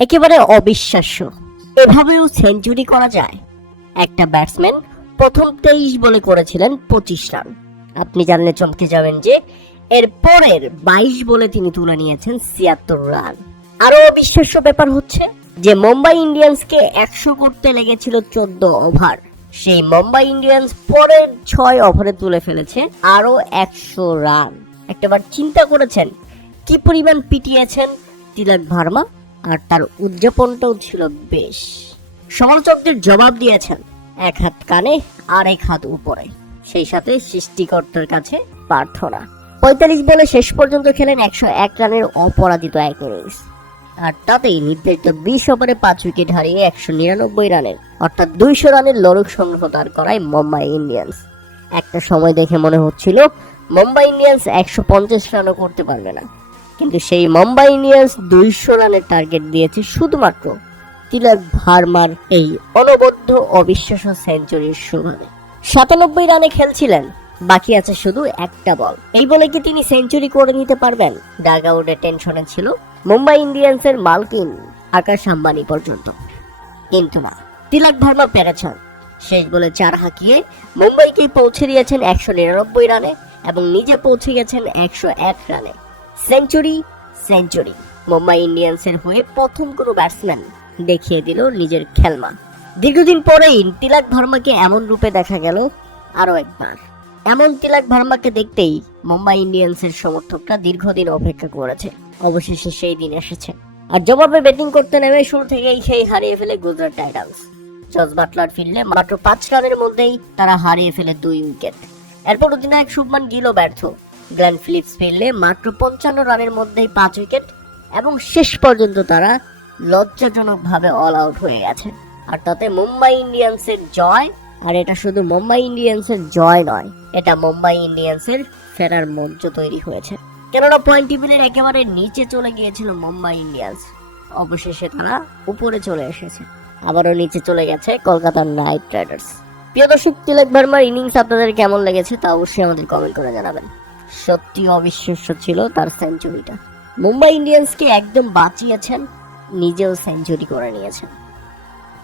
একেবারে অবিশ্বাস্য, এভাবেও সেঞ্চুরি করা যায়। একটা ব্যাটসম্যান প্রথম 23 বলে করেছিলেন 25 রান। আপনি জানলে চমকে যাবেন যে এর পরের 22 বলে তিনি তুলে নিয়েছেন 76 রান। আরো অবিশ্বাস্য ব্যাপার হচ্ছে যে মুম্বাই ইন্ডিয়ান্সকে 100 করতে লেগেছিল 14 ওভার। সেই মুম্বাই ইন্ডিয়ান্স পরের 6 ওভারে তুলে ফেলেছে আরো 100 রান। একটাবার চিন্তা করেছেন কি পরিমাণ পিটিয়েছেন তিলক ভার্মা, আর তার উদযাপনটাও ছিল বেশ। সমালোচকদের জবাব দিয়েছেন এক হাত কানে আর এক হাত উপরে, সেই সাথে সৃষ্টিকর্তার কাছে প্রার্থনা। 45 বলে শেষ পর্যন্ত খেলেন 101 রানের অপরাজিত এক ইনিংস, আর তাতেই নির্ধারিত 20 ওভারে 5 উইকেট হারিয়ে 199 রানের অর্থাৎ 200 রানের লড়ক সংগ্রহ তার করায় মুম্বাই ইন্ডিয়ান্স। একটা সময় দেখে মনে হচ্ছিল মুম্বাই ইন্ডিয়ান্স 150 রানও করতে পারবে না, কিন্তু সেই মুম্বাই ইন্ডিয়ান্স 200 রানের টার্গেট দিয়েছে শুধুমাত্র তিলক ভার্মার এই অনবদ্য অবিশ্বাস্য সেঞ্চুরির সুবাদে। 97 রানে খেলছিলেন, বাকি আছে শুধু একটা বল। এই বলে কি তিনি সেঞ্চুরি করে নিতে পারবেন? ডাগ আউটে টেনশনে ছিল মুম্বাই ইন্ডিয়ান্সের মালকিন আকাশ আম্বানি পর্যন্ত, কিন্তু না, তিলক ভার্মা পেরেছেন। শেষ বলে 4 হাঁকিয়ে মুম্বাইকে পৌঁছে দিয়েছেন 199 রানে এবং নিজে পৌঁছে গেছেন 101 রানে। সেঞ্চুরি সেঞ্চুরি মুম্বাই ইন্ডিয়ান্সের হয়ে প্রথম কোনো ব্যাটসম্যান দেখিয়ে দিল নিজের খেলমা। দীর্ঘদিন পরেই তিলক ভার্মাকে এমন রূপে দেখা গেল আরো একবার। এমন তিলক ভার্মাকে দেখতেই মুম্বাই ইন্ডিয়ান্সের সমর্থকরা দীর্ঘদিন অপেক্ষা করেছে, অবশেষে সেই দিন এসেছে। আর জবাবে ব্যাটিং করতে নেমে শুরু থেকেই সেই হারিয়ে ফেলে গুজরাট টাইটান্স। জস বাটলার ফিরলে মাত্র 5 রানের মধ্যেই তারা হারিয়ে ফেলে 2 উইকেট। এরপর অধিনায়ক শুভমান গিলও ব্যর্থ। গ্ল্যান ফিলিপস ফিরলে মাত্র 55 রানের মধ্যেই 5 উইকেট এবং শেষ পর্যন্ত তারা লজ্জাজনকভাবে অল আউট হয়ে গেছে। আর তাতে মুম্বাই ইন্ডিয়ান্সের জয়। আর এটা শুধু মুম্বাই ইন্ডিয়ান্সের জয় নয়, এটা মুম্বাই ইন্ডিয়ান্সের ফেরার মঞ্চ তৈরি হয়েছে। কেননা পয়েন্ট টেবিলের একেবারে নিচে চলে গিয়েছিল মুম্বাই ইন্ডিয়ান্স, অবশেষে তারা উপরে চলে এসেছে। আবারও নিচে চলে গেছে কলকাতা নাইট রাইডার্স। প্রিয় দর্শক, তিলক ভার্মার ইনিংস আপনাদের কেমন লেগেছে তা অবশ্যই আমাদের কমেন্ট করে জানাবেন। সত্যি অবিশ্বাস্য ছিল তার সেঞ্চুরিটা। মুম্বাই ইন্ডিয়ান্সকে একদম বাঁচিয়েছেন, নিজেও সেঞ্চুরি করে নিয়েছেন।